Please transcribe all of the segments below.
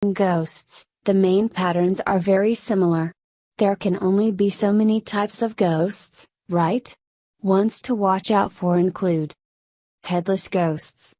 Ghosts, the main patterns are very similar. There can only be so many types of ghosts, right? Ones to watch out for include headless ghosts.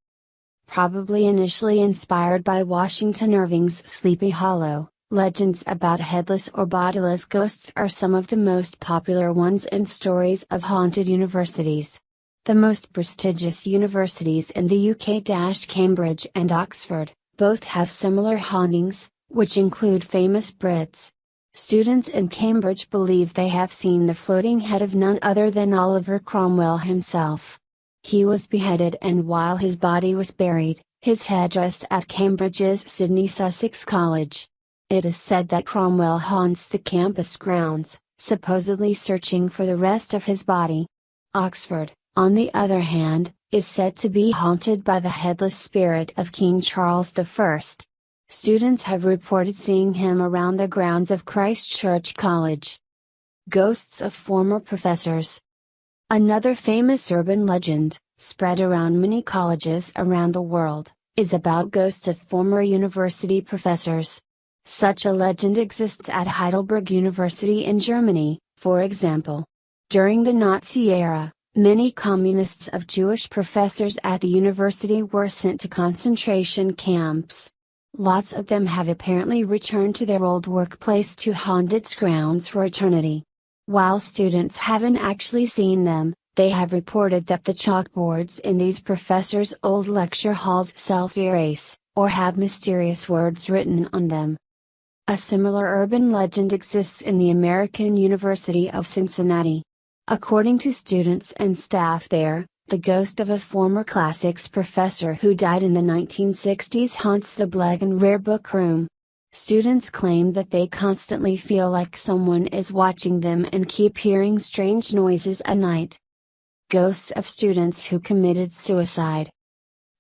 Probably initially inspired by Washington Irving's Sleepy Hollow, legends about headless or bodiless ghosts are some of the most popular ones in stories of haunted universities. The most prestigious universities in the UK Cambridge and Oxford, both have similar hauntings, which include famous Brits. Students in Cambridge believe they have seen the floating head of none other than Oliver Cromwell himself. He was beheaded, and while his body was buried, his head rests at Cambridge's Sidney Sussex College. It is said that Cromwell haunts the campus grounds, supposedly searching for the rest of his body. Oxford, on the other hand, is said to be haunted by the headless spirit of King Charles I. Students have reported seeing him around the grounds of Christ Church College. Ghosts of former professors. Another famous urban legend, spread around many colleges around the world, is about ghosts of former university professors. Such a legend exists at Heidelberg University in Germany, for example. During the Nazi era, many communists of Jewish professors at the university were sent to concentration camps. Lots of them have apparently returned to their old workplace to haunt its grounds for eternity. While students haven't actually seen them, they have reported that the chalkboards in these professors' old lecture halls self-erase, or have mysterious words written on them. A similar urban legend exists in the American University of Cincinnati. According to students and staff there, the ghost of a former classics professor who died in the 1960s haunts the Black and Rare book room. Students claim that they constantly feel like someone is watching them and keep hearing strange noises at night. Ghosts of students who committed suicide.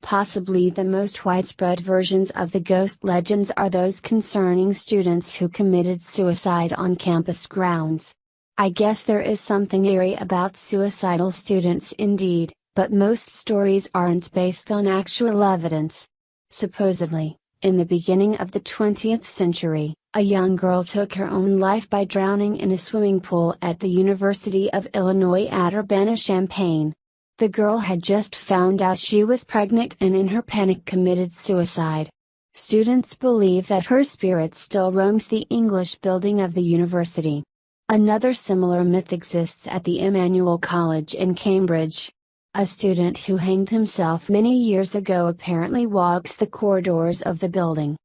Possibly the most widespread versions of the ghost legends are those concerning students who committed suicide on campus grounds. I guess there is something eerie about suicidal students indeed, but most stories aren't based on actual evidence. Supposedly, in the beginning of the 20th century, a young girl took her own life by drowning in a swimming pool at the University of Illinois at Urbana-Champaign. The girl had just found out she was pregnant and in her panic committed suicide. Students believe that her spirit still roams the English building of the university. Another similar myth exists at the Emmanuel College in Cambridge. A student who hanged himself many years ago apparently walks the corridors of the building.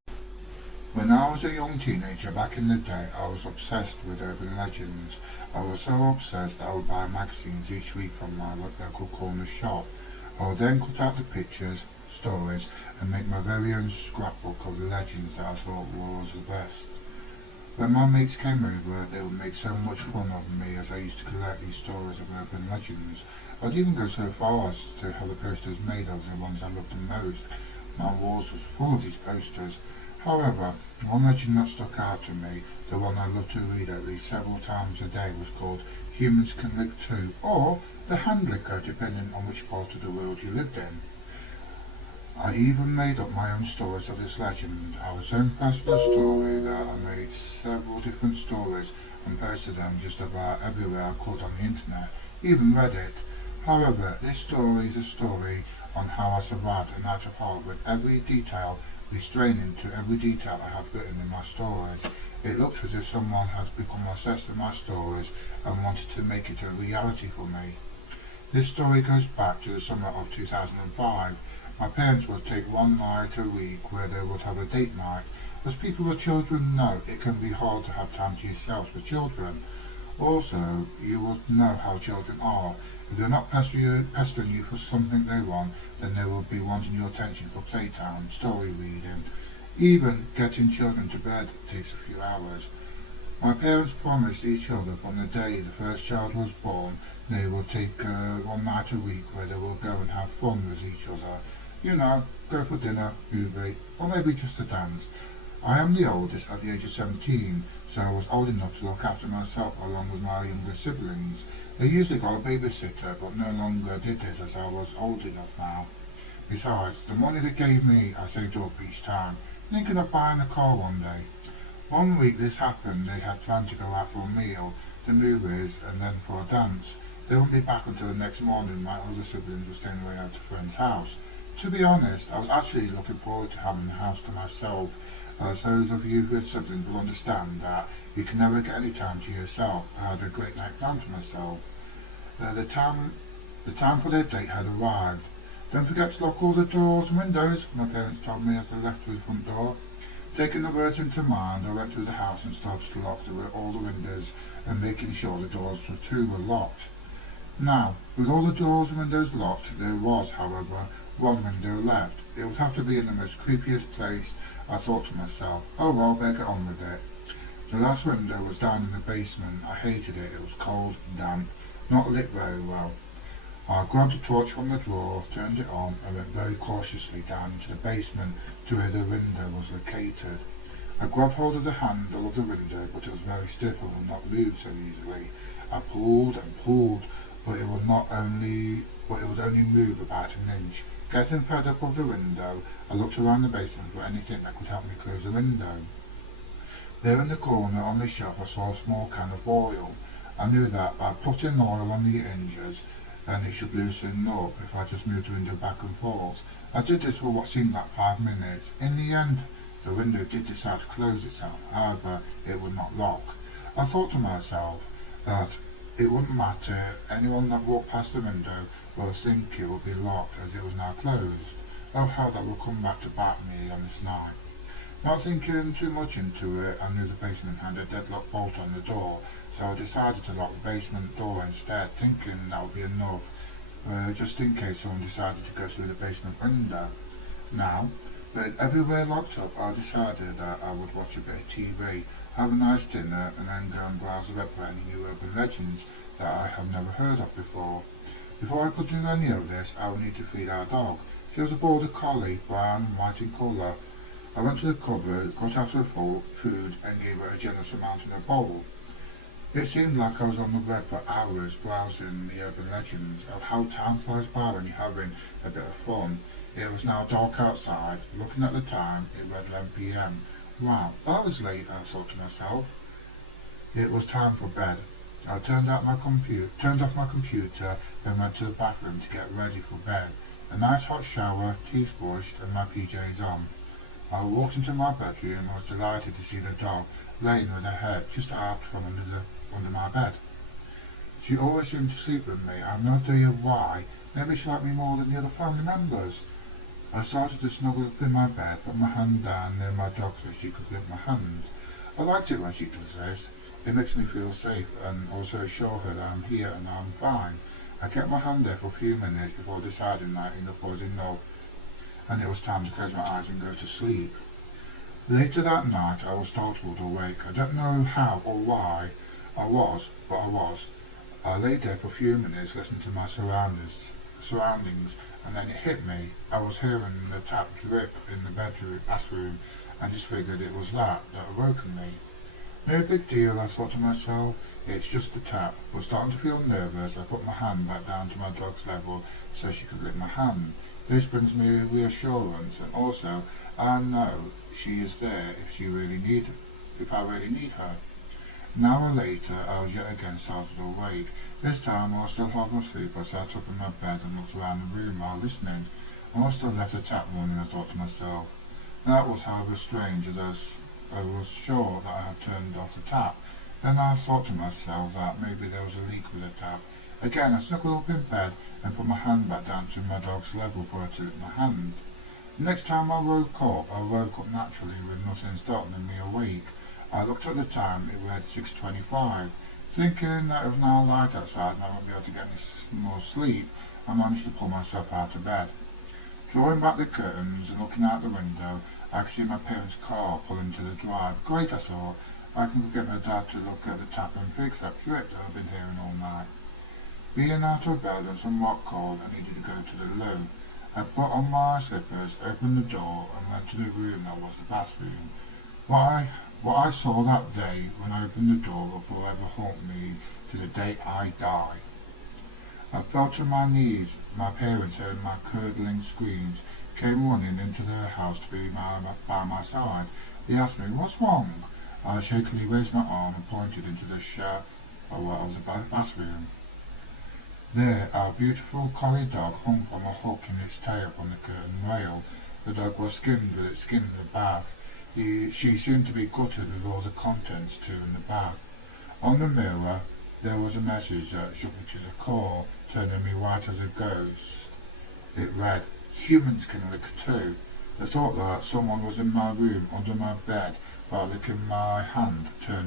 When I was a young teenager back in the day, I was obsessed with urban legends. I was so obsessed I would buy magazines each week from my local corner shop. I would then cut out the pictures, stories, and make my very own scrapbook of the legends that I thought was the best. When my mates came over, they would make so much fun of me as I used to collect these stories of urban legends. I'd even go so far as to have the posters made of the ones I loved the most. My walls was full of these posters. However, one legend that stuck out to me, the one I loved to read at least several times a day, was called Humans Can Lick Too, or The Hand Licker, depending on which part of the world you lived in. I even made up my own stories of this legend. I was so impressed with the story that I made several different stories and posted them just about everywhere I could on the internet, even Reddit. However, this story is a story on how I survived a night of horror with every detail restraining to every detail I have written in my stories. It looked as if someone had become obsessed with my stories and wanted to make it a reality for me. This story goes back to the summer of 2005. My parents would take one night a week where they would have a date night. As people with children know, it can be hard to have time to yourself with children. Also, you will know how children are. If they're not pestering you for something they want, then they will be wanting your attention for playtime, story reading. Even getting children to bed takes a few hours. My parents promised each other from the day the first child was born, they will take one night a week where they will go and have fun with each other. You know, go for dinner, movie, or maybe just a dance. I am the oldest at the age of 17, so I was old enough to look after myself along with my younger siblings. They usually got a babysitter, but no longer did this as I was old enough now. Besides, the money they gave me I saved up each time. thinking of buying a car one day. One week this happened, they had planned to go out for a meal, the movies, and then for a dance. They wouldn't be back until the next morning. My older siblings were staying away at a friend's house. To be honest, I was actually looking forward to having the house to myself. As those of you with siblings will understand that you can never get any time to yourself. I had a great night planned for myself. The time for their date had arrived. Don't forget to lock all the doors and windows, my parents told me as I left through the front door. Taking the words into mind, I went through the house and started to lock all the windows and making sure the doors too were locked. Now, with all the doors and windows locked, there was, however, one window left. It would have to be in the most creepiest place. I thought to myself, oh well, better get on with it. The last window was down in the basement. I hated it. It was cold, damp, not lit very well. I grabbed a torch from the drawer, turned it on, and went very cautiously down into the basement to where the window was located. I grabbed hold of the handle of the window, but it was very stiff and would not move so easily. I pulled and pulled, but it would only move about an inch. Getting fed up with the window, I looked around the basement for anything that could help me close the window. There in the corner on the shelf I saw a small can of oil. I knew that by putting oil on the hinges, and it should loosen up if I just moved the window back and forth. I did this for what seemed like 5 minutes. In the end, the window did decide to close itself, however, it would not lock. I thought to myself that it wouldn't matter, anyone that walked past the window will think it would be locked as it was now closed. Oh, how that will come back to bite me on this night. Not thinking too much into it, I knew the basement had a deadlock bolt on the door, so I decided to lock the basement door instead, thinking that would be enough, just in case someone decided to go through the basement window. Now, with everywhere locked up, I decided that I would watch a bit of TV, have a nice dinner, and then go and browse the web for any new urban legends that I have never heard of before. Before I could do any of this, I would need to feed our dog. She was a border collie, brown and white in colour. I went to the cupboard, got out her food, and gave her a generous amount in a bowl. It seemed like I was on the web for hours browsing the urban legends of how time flies by when you're having a bit of fun. It was now dark outside. Looking at the time, it read 11 p.m. Wow, that was late, I thought to myself. It was time for bed. I turned off my computer, then went to the bathroom to get ready for bed. A nice hot shower, teeth brushed, and my PJs on. I walked into my bedroom and was delighted to see the dog laying with her head just out from under my bed. She always seemed to sleep with me. I have no idea why. Maybe she liked me more than the other family members. I started to snuggle up in my bed, put my hand down near my dog so she could lick my hand. I liked it when she does this. It makes me feel safe and also assure her that I'm here and I'm fine. I kept my hand there for a few minutes before deciding that enough was enough, and it was time to close my eyes and go to sleep. Later that night I was startled awake. I don't know how or why I was, but I was. I lay there for a few minutes listening to my surroundings, and then it hit me. I was hearing the tap drip in the bathroom, and just figured it was that awoke me. No big deal, I thought to myself. It's just the tap. I was starting to feel nervous. I put my hand back down to my dog's level so she could lick my hand. This brings me reassurance, and also I know she is there if I really need her. An hour later, I was yet again startled awake. This time, I was still half asleep. I sat up in my bed and looked around the room while listening. I must have left the tap running, I thought to myself. That was, however, strange, as I was sure that I had turned off the tap. Then I thought to myself that maybe there was a leak with the tap. Again, I snuggled up in bed and put my hand back down to my dog's level for her to lick my hand. The next time I woke up naturally with nothing stopping me awake. I looked at the time, it read 6:25. Thinking that it was now light outside and I wouldn't be able to get any more sleep, I managed to pull myself out of bed. Drawing back the curtains and looking out the window, I could see my parents' car pull into the drive. Great, I thought. I can get my dad to look at the tap and fix that drip that I've been hearing all night. Being out of bed and somewhat cold, I needed to go to the loo. I put on my slippers, opened the door, and went to the room that was the bathroom. What I saw that day when I opened the door will forever haunt me to the day I die. I fell to my knees. My parents heard my curdling screams. came running into the house to be by my side. He asked me, "What's wrong?" I shakily raised my arm and pointed into the shower of the bathroom. There, our beautiful collie dog hung from a hook in its tail from the curtain rail. The dog was skinned with its skin in the bath. She seemed to be gutted with all the contents too in the bath. On the mirror, there was a message that shook me to the core, turning me white as a ghost. It read, "Humans can lick too." The thought that someone was in my room under my bed while licking my hand turned